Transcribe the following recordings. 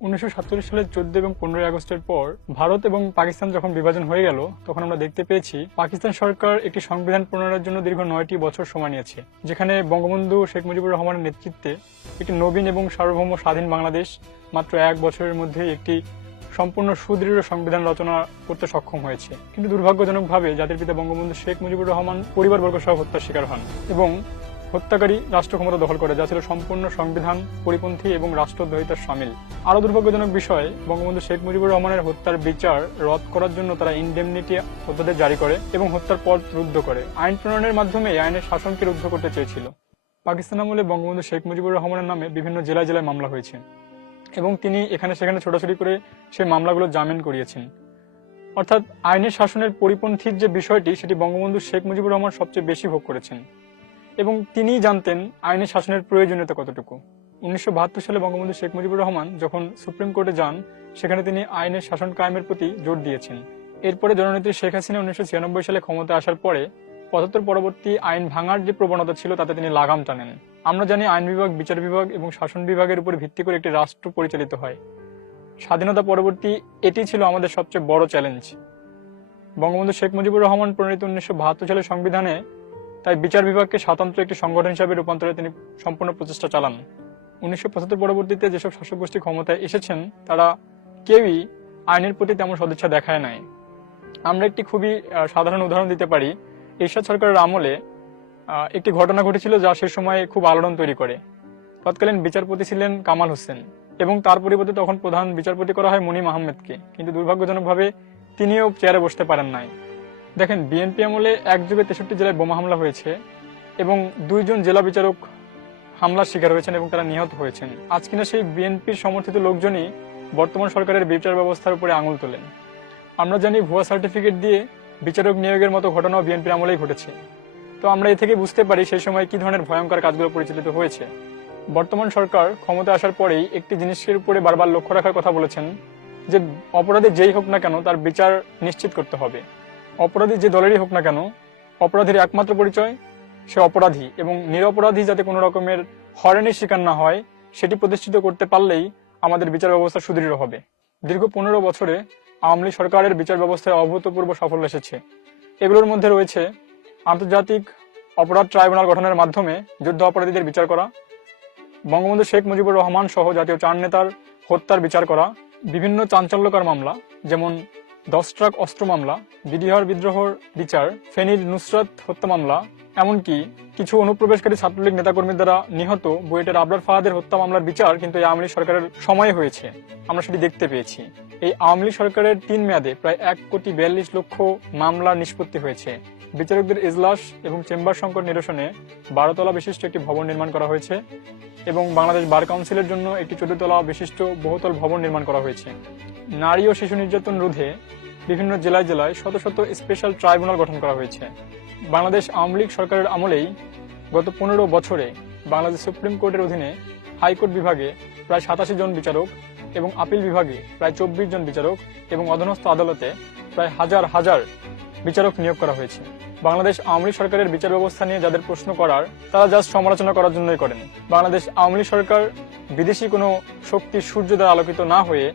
1947 সালের 14 এবং 15 আগস্টের পর ভারত এবং পাকিস্তান যখন বিভাজন হয়ে গেল, তখন আমরা দেখতে পেয়েছি পাকিস্তান সরকার একটি সংবিধান প্রণয়নের জন্য দীর্ঘ 9টি বছর সময় নিয়েছে, যেখানে বঙ্গবন্ধু শেখ মুজিবুর রহমানের নেতৃত্বে একটি নবীন এবং সার্বভৌম স্বাধীন বাংলাদেশ মাত্র 1 বছরের মধ্যে একটি সম্পূর্ণ সুদৃঢ় সংবিধান রচনা করতে সক্ষম হয়েছে। কিন্তু দুর্ভাগ্যজনকভাবে জাতির পিতা বঙ্গবন্ধু শেখ মুজিবুর রহমান পরিবারবর্গ সহ হত্যার শিকার হন এবং হত্যাকারী রাষ্ট্র ক্ষমতা দখল করে, যা ছিল সম্পূর্ণ সংবিধান পরিপন্থী এবং রাষ্ট্রদ্রোহিতার শামিল। আরও দুর্ভাগ্যজনক বিষয়, বঙ্গবন্ধু শেখ মুজিবুর রহমানের হত্যার বিচার রদ করার জন্য তারা ইনডেমনিটি অধ্যাদেশ জারি করে এবং হত্যার পথ রুদ্ধ করে। আইন প্রণয়নের মাধ্যমে আইনের শাসনকে রুদ্ধ করতে চেয়েছিল। পাকিস্তান আমলে বঙ্গবন্ধু শেখ মুজিবুর রহমানের নামে বিভিন্ন জেলায় জেলায় মামলা হয়েছে এবং তিনি এখানে সেখানে ছোটাছুটি করে সেই মামলাগুলো জামিন করিয়েছেন। অর্থাৎ আইনের শাসনের পরিপন্থীর যে বিষয়টি, সেটি বঙ্গবন্ধু শেখ মুজিবুর রহমান সবচেয়ে বেশি ভোগ করেছেন এবং তিনিই জানতেন আইনের শাসনের প্রয়োজনীয়তা কতটুকু। 1972 সালে বঙ্গবন্ধু শেখ মুজিবুর রহমান যখন সুপ্রিম কোর্টে যান, সেখানে তিনি আইনের শাসন কায়েমের প্রতি জোর দিয়েছেন। এরপরে জননেত্রী শেখ হাসিনা 1996 সালে ক্ষমতায় আসার পরে 75 পরবর্তী আইন ভাঙার যে প্রবণতা ছিল, তাতে তিনি লাগাম টানেন। আমরা জানি আইন বিভাগ, বিচার বিভাগ এবং শাসন বিভাগের উপর ভিত্তি করে একটি রাষ্ট্র পরিচালিত হয়। স্বাধীনতা পরবর্তী এটি ছিল আমাদের সবচেয়ে বড় চ্যালেঞ্জ। বঙ্গবন্ধু শেখ মুজিবুর রহমান প্রণীত 1972 সালের সংবিধানে তাই বিচার বিভাগকে স্বতন্ত্র একটি সংগঠন হিসাবে রূপান্তরে তিনি সম্পূর্ণ প্রচেষ্টা চালান। 1975 পরবর্তীতে যেসব শাসক গোষ্ঠী ক্ষমতায় এসেছেন, তারা কেউই আইনের প্রতি তেমন সদিচ্ছা দেখায় নাই। আমরা একটি খুবই সাধারণ উদাহরণ দিতে পারি। এরশাদ সরকারের আমলে একটি ঘটনা ঘটেছিল, যা সে সময় খুব আলোড়ন তৈরি করে। তৎকালীন বিচারপতি ছিলেন কামাল হোসেন এবং তার পরিবর্তে তখন প্রধান বিচারপতি করা হয় মুনিম আহমেদকে, কিন্তু দুর্ভাগ্যজনকভাবে তিনিও চেয়ারে বসতে পারেন নাই। দেখেন, বিএনপি আমলে একযোগে 63 জেলায় বোমা হামলা হয়েছে এবং 2 জন জেলা বিচারক হামলার শিকার হয়েছেন এবং তারা নিহত হয়েছেন। আজ কিনা সেই বিএনপির সমর্থিত লোকজনই বর্তমান সরকারের বিচার ব্যবস্থার উপরে আঙুল তোলেন। আমরা জানি ভুয়া সার্টিফিকেট দিয়ে বিচারক নিয়োগের মতো ঘটনাও বিএনপির আমলেই ঘটেছে। তো আমরা এ থেকে বুঝতে পারি সেই সময় কি ধরনের ভয়ঙ্কর কাজগুলো পরিচালিত হয়েছে। বর্তমান সরকার ক্ষমতা আসার পরেই একটি জিনিসের উপরে বারবার লক্ষ্য রাখার কথা বলেছেন, যে অপরাধী যেই হোক না কেন তার বিচার নিশ্চিত করতে হবে। অপরাধী যে দলেরই হোক না কেন, অপরাধীর একমাত্র পরিচয় সে অপরাধী, এবং নিরপরাধী যাতে কোনো রকমের হয়রানির শিকার না হয় সেটি প্রতিষ্ঠিত করতে পারলেই আমাদের বিচার ব্যবস্থা সুদৃঢ় হবে। দীর্ঘ 15 বছরে আওয়ামী লীগ সরকারের বিচার ব্যবস্থায় অভূতপূর্ব সাফল্য এসেছে। এগুলোর মধ্যে রয়েছে আন্তর্জাতিক অপরাধ ট্রাইব্যুনাল গঠনের মাধ্যমে যুদ্ধ অপরাধীদের বিচার করা, বঙ্গবন্ধু শেখ মুজিবুর রহমান সহ জাতীয় 4 নেতার হত্যার বিচার করা, বিভিন্ন চাঞ্চল্যকর মামলা যেমন 10 ট্রাক অস্ত্র মামলা, বিডিআর বিদ্রোহর বিচার, ফেনীর নুসরাত হত্যা মামলা, এমনকি কিছু অনুপ্রবেশকারী ছাত্রলীগ নেতাকর্মীর দ্বারা নিহত বুয়েটের আবরার ফাহাদের হত্যা মামলার বিচার কিন্তু এই আওয়ামী লীগ সরকারের সময়ে হয়েছে। আমরা সেটি দেখতে পেয়েছি। এই আওয়ামী লীগ সরকারের 3 মেয়াদে প্রায় 1,42,00,000 মামলার নিষ্পত্তি হয়েছে। বিচারকদের এজলাস এবং চেম্বার সংকট নিরসনে 12 তলা বিশিষ্ট একটি ভবন নির্মাণ করা হয়েছে এবং বাংলাদেশ বার কাউন্সিলের জন্য একটি 14 তলা বিশিষ্ট বহুতল ভবন নির্মাণ করা হয়েছে। নারী ও শিশু নির্যাতন রোধে বিভিন্ন জেলায় জেলায় শত শত স্পেশাল ট্রাইব্যুনাল গঠন করা হয়েছে। বাংলাদেশ আওয়ামী লীগ সরকারের আমলেই গত 15 বছরে বাংলাদেশ সুপ্রিম কোর্টের অধীনে হাইকোর্ট বিভাগে প্রায় 87 জন বিচারক এবং আপিল বিভাগে প্রায় 24 জন বিচারক এবং অধীনস্থ আদালতে প্রায় হাজার হাজার বিচারক নিয়োগ করা হয়েছে। বাংলাদেশ আওয়ামী লীগ সরকারের বিচার ব্যবস্থা নিয়ে যাদের প্রশ্ন করার, তারা জাস্ট সমালোচনা করার জন্যই করেন। বাংলাদেশ আওয়ামী লীগ সরকার বিদেশি কোনো শক্তির সূর্য দ্বারা আলোকিত না হয়ে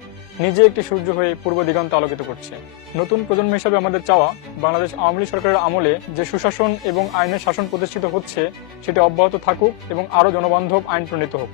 নিজে একটি সূর্য হয়ে পূর্ব দিগন্তে আলোকিত করছে। নতুন প্রজন্ম হিসাবে আমাদের চাওয়া, বাংলাদেশ আওয়ামী লীগ সরকারের আমলে যে সুশাসন এবং আইনের শাসন প্রতিষ্ঠিত হচ্ছে সেটি অব্যাহত থাকুক এবং আরো জনবান্ধব আইন প্রণীত হোক।